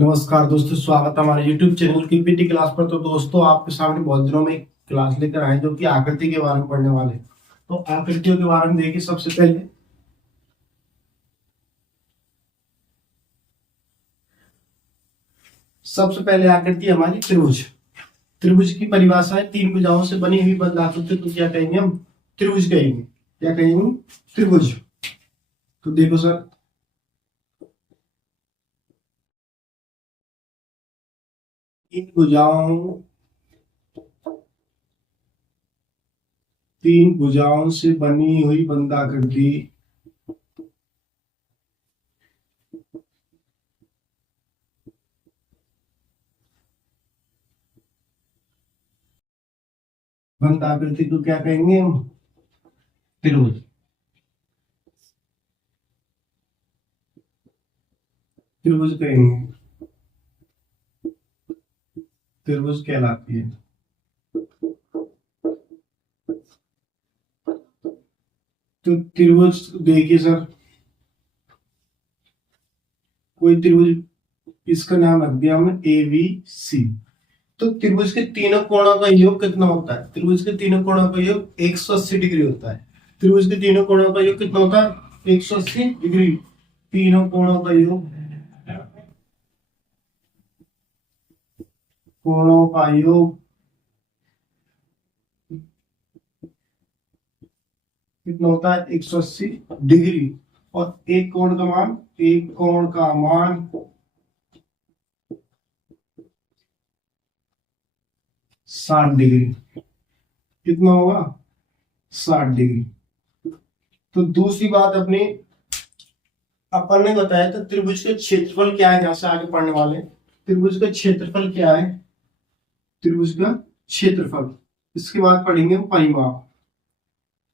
नमस्कार दोस्तों, स्वागत है हमारे YouTube चैनल की पीटी क्लास पर। तो दोस्तों, आपके सामने बहुत दिनों में एक क्लास लेकर आए जो कि आकृति के बारे में पढ़ने वाले हैं। तो आकृतियों के बारे में देखिए। सबसे पहले आकृति हमारी त्रिभुज। त्रिभुज की परिभाषा है तीन भुजाओं से बनी हुई बद्ध आकृति को क्या कहेंगे हम? त्रिभुज कहेंगे। क्या कहेंगे? त्रिभुज। तो देखो सर, तीन भुजाओं से बनी हुई बद्ध आकृति बद्ध आकृति को क्या कहेंगे हम? त्रिभुज। त्रिभुज कहेंगे। त्रिभुज कहलाती है। तो त्रिभुज देखिए सर, कोई त्रिभुज, इसका नाम रख दिया हमने ए बी सी। तो त्रिभुज के तीनों कोणों का योग कितना होता है? त्रिभुज के तीनों कोणों का योग 180 डिग्री होता है। त्रिभुज के तीनों कोणों का योग कितना होता है? 180 डिग्री। तीनों कोणों का योग, कोणों का योग कितना होता है? 180 डिग्री। और एक कोण का मान 60 डिग्री। कितना होगा? 60 डिग्री। तो दूसरी बात अपन ने बताया था त्रिभुज का क्षेत्रफल क्या है। जहां से आगे पढ़ने वाले हैं, त्रिभुज का क्षेत्रफल क्या है? त्रिभुज का क्षेत्रफल। इसके बाद पढ़ेंगे परिमाप।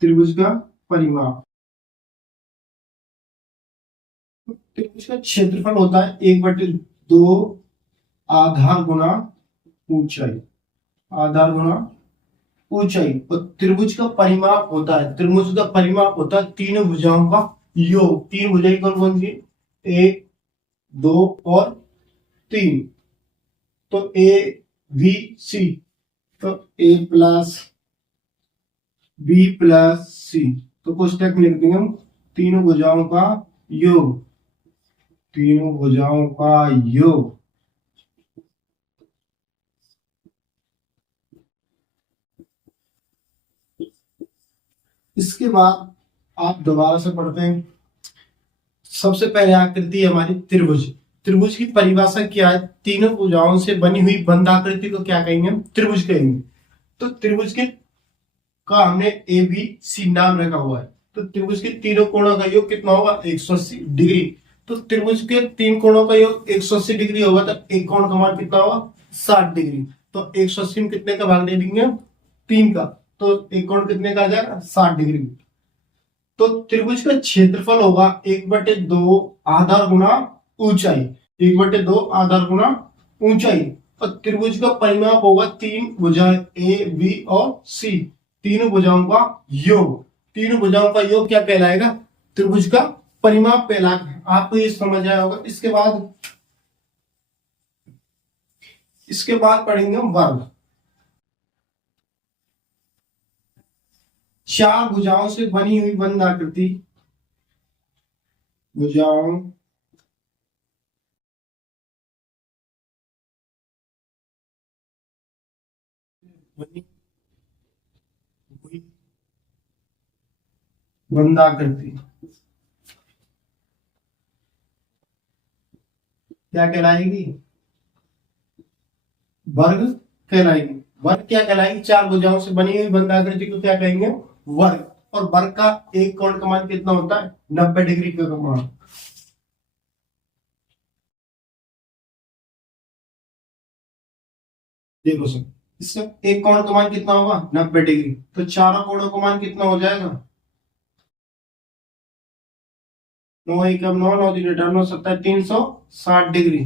त्रिभुज का परिमाप। त्रिभुज का क्षेत्रफल होता है 1/2 आधार गुना ऊंचाई। आधार गुना ऊंचाई। और त्रिभुज का परिमाप होता है तीनों भुजाओं का योग। तीन भुजाएं कौन कौन सी? 1, 2 और 3। तो ए बी सी। तो A plus B plus C. तो कोष्टक में लिख देंगे हम तीनों भुजाओं का योग। तीनों भुजाओं का योग। इसके बाद आप दोबारा से पढ़ते हैं। सबसे पहले आकृति हमारी त्रिभुज। त्रिभुज की परिभाषा क्या है? तीनों भुजाओं से बनी हुई बंद आकृति को क्या कहेंगे हम? त्रिभुज कहेंगे। तो त्रिभुज के का हमने ए बी सी नाम रखा हुआ है। तो त्रिभुज के तीनों कोणों का योग कितना होगा? 180 डिग्री। तो त्रिभुज के तीन कोणों का योग 180 डिग्री होगा। तो एक कोण का मान कितना होगा? 60 डिग्री। तो 180 में कितने का भाग दे देंगे? 3 का। तो एक कोण कितने का आ जाएगा? 60 डिग्री। तो त्रिभुज का क्षेत्रफल होगा 1/2 आधार गुना ऊंचाई। 1/2 आधार गुना ऊंचाई। और त्रिभुज का परिमाप होगा तीन भुजाएं ए बी और सी। तीनों भुजाओं का योग। तीनों भुजाओं का योग क्या कहलाएगा? त्रिभुज का परिमाप कहलाएगा। आपको ये समझ आया होगा। इसके बाद पढ़ेंगे हम वर्ग। चार भुजाओं से बनी हुई बंद आकृति। भुजाओं बनी हुई बंद आकृति क्या कहलाएगी? वर्ग कहलाएगी। वर्ग क्या कहलाएगी? चार भुजाओं से बनी हुई बंद आकृति को क्या कहेंगे? वर्ग। और वर्ग का एक कोण का मान कितना होता है? 90 डिग्री का मान। देखो सर, इसका एक कोण का मान कितना होगा? 90 डिग्री। तो चारों कोणों का मान कितना हो जाएगा? 9 एकम 9, 9 दूनी 9, 7 360 डिग्री।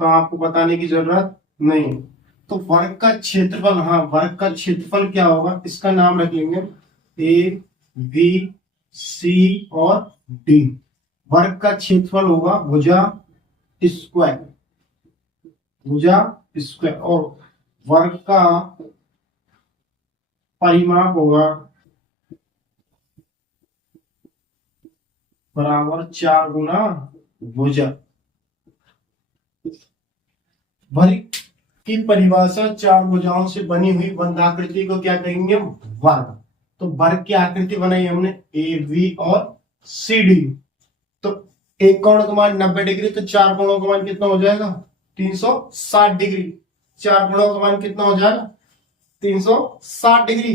तो आपको बताने की जरूरत नहीं। तो वर्ग का क्षेत्रफल, हाँ, वर्ग का क्षेत्रफल क्या होगा? इसका नाम रख लेंगे ए बी सी और डी। वर्ग का क्षेत्रफल होगा भुजा स्क्वायर, भुजा स्क्वायर, और वर्ग का परिमाप होगा बराबर 4 गुना भुजा। वर्ग की परिभाषा 4 भुजाओं से बनी हुई बंधाकृति को क्या कहेंगे हम? वर्ग। तो वर्ग की आकृति बनाई हमने ए बी और सी डी। तो एक कोण का मान 90 डिग्री, तो 4 कोणों का मान कितना हो जाएगा? 360 डिग्री। 4 कोणों का मान कितना हो जाएगा? 360 डिग्री।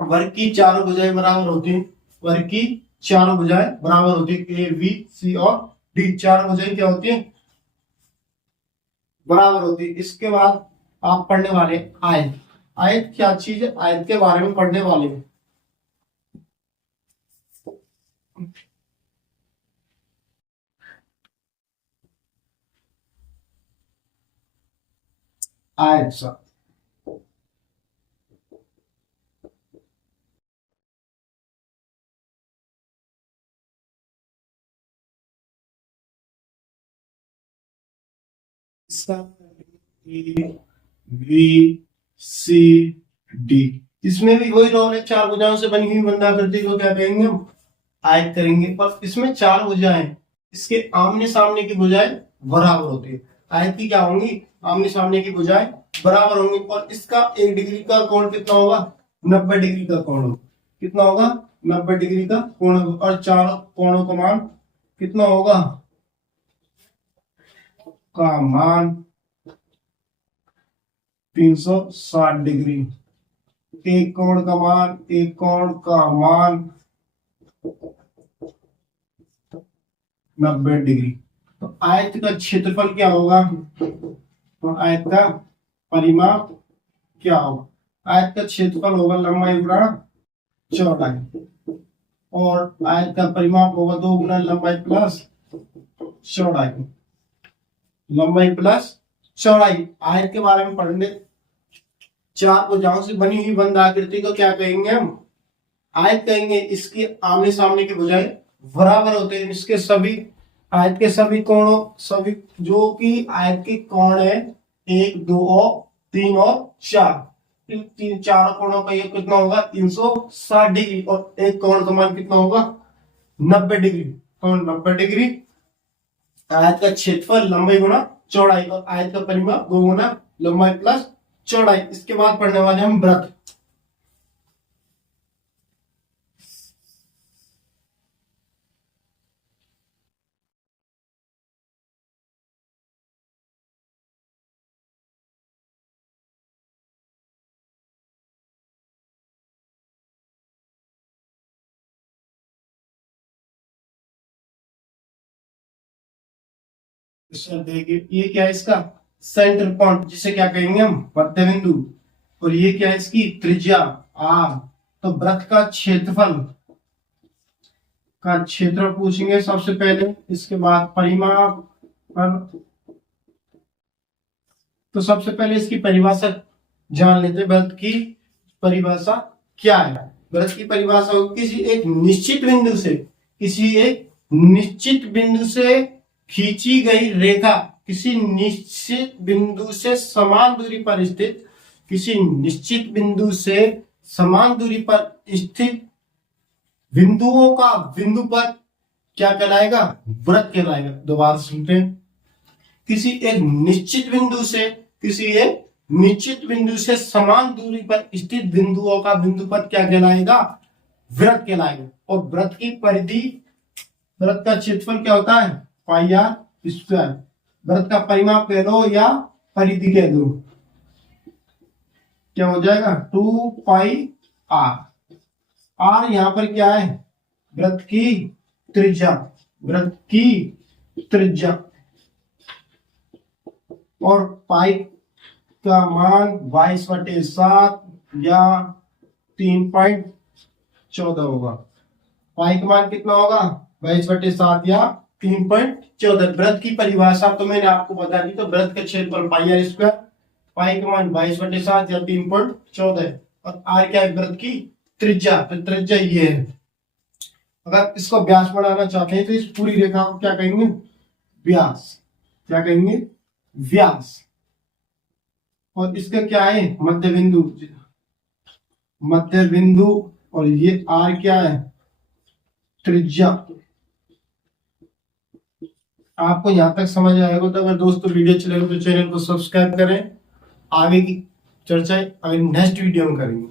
वर्ग की चारों भुजाएं बराबर होती हैं, वर्ग की चारों भुजाएं बराबर होती है, ए बी सी और डी। चारों भुजाएं क्या होती है? बराबर होती है। इसके बाद आप पढ़ने वाले आयत। आयत क्या चीज है? आयत के बारे में पढ़ने वाले हैं। आयत सा ए बी सी डी। इसमें भी वही रोल है, 4 भुजाओं से बनी हुई बंधाकृति को क्या कहेंगे हम? आयत करेंगे। पर इसमें 4 भुजाएं, इसके आमने सामने की भुजाएं बराबर होती है। आयत की क्या होंगी? आमने सामने की भुजाएं बराबर होंगी। और इसका 1 डिग्री का कोण कितना होगा? 90 डिग्री का कोण होगा। कितना होगा? 90 डिग्री का कोण होगा। और चारों कोणों का मान कितना होगा? का मान 360 डिग्री। एक कोण का मान, एक कोण का मान 90 डिग्री। तो आयत का क्षेत्रफल क्या होगा? तो आयत का परिमाप क्या होगा? आयत का क्षेत्रफल होगा लंबाई गुणा चौड़ाई, और आयत का परिमाप होगा 2 गुना लंबाई प्लस चौड़ाई, लंबाई प्लस चौड़ाई। आयत के बारे में पढ़ने। 4 भुजाओं से बनी हुई बंधाकृति को क्या कहेंगे हम? आयत कहेंगे। इसकी आमने सामने की भुजाएं बराबर होते हैं। इसके सभी आयत के सभी कोणों, सभी जो कि आयत के कोण है 1 2 और 3 और 4, इन चारों कोणों का ये कितना होगा? 360 डिग्री। और एक कोण का मान कितना होगा? 90 डिग्री। कोण 90 डिग्री। आयत का क्षेत्रफल लंबाई गुणा चौड़ाई, और आयत का परिमाप 2 गुना लंबाई प्लस चौड़ाई। इसके बाद पढ़ने वाले हम वृत्त। देखिए ये क्या है? इसका सेंटर पॉइंट, जिसे क्या कहेंगे हम? मध्य बिंदु। और ये क्या है? इसकी त्रिज्या आर। तो वृत्त का क्षेत्रफल का क्षेत्र पूछेंगे सबसे पहले, इसके बाद परिमाप पर। तो सबसे पहले इसकी परिभाषा जान लेते हैं। वृत्त की परिभाषा क्या है? वृत्त की परिभाषा हो किसी एक निश्चित बिंदु से, किसी एक निश्चित बिंदु से खींची गई रेखा, किसी निश्चित बिंदु से समान दूरी पर स्थित, किसी निश्चित बिंदु से समान दूरी पर स्थित बिंदुओं का बिंदु पर क्या कहलाएगा? वृत्त कहलाएगा। दोबारा सुनते हैं। किसी एक निश्चित बिंदु से, किसी एक निश्चित बिंदु से समान दूरी पर स्थित बिंदुओं का बिंदु पर क्या कहलाएगा? वृत्त कहलाएगा। और वृत्त की परिधि, वृत्त का क्षेत्रफल क्या होता है? पाई आर स्क्वायर। वृत्त का परिमाप कह लो या परिधि कह दो, क्या हो जाएगा? 2 पाई आर। आर यहां पर क्या है? वृत्त की त्रिज्या, वृत्त की त्रिज्या। और पाई का मान 22/7 या 3.14 होगा। पाई का मान कितना होगा? 22/7 या 3.14। वृत्त की परिभाषा तो मैंने आपको बता दी। तो वृत्त का क्षेत्रफल पाई आर स्क्वायर, पाई का मान 22/7 या 3.14, और आर क्या है? वृत्त की त्रिज्या। तो त्रिज्या ये है। अगर इसको व्यास बढ़ाना चाहते हैं तो इस पूरी रेखा को क्या कहेंगे, व्यास। क्या कहेंगे, व्यास। और इसका क्या है, मध्य बिंदु, मध्य बिंदु। और ये आर क्या है, त्रिज्या। आपको यहां तक समझ आएगा तो अगर दोस्तों वीडियो चलेगा तो चैनल को सब्सक्राइब करें। आगे की चर्चा अगर नेक्स्ट वीडियो में करेंगे।